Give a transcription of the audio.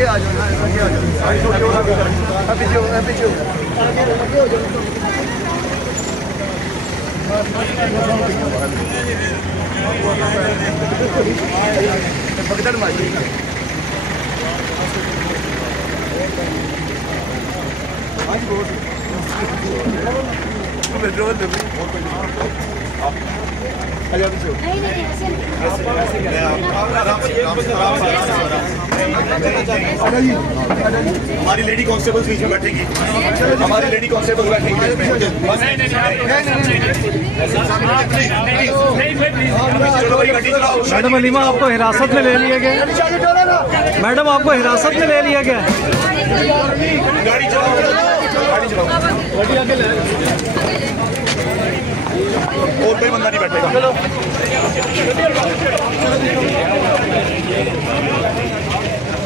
आगे आ जाओ, आगे आ जाओ, पीछे हो। पकड़ मारिए पेट्रोल हमारी लेडी कांस्टेबल बीच में बैठेगी, हमारी लेडी कांस्टेबल बैठेगी। मैडम हलीमा, आपको हिरासत में ले लिया गया। मैडम, आपको हिरासत में ले लिया गया। गाड़ी चलाओ, गाड़ी चलाओ। और कोई बंदा नहीं बैठेगा।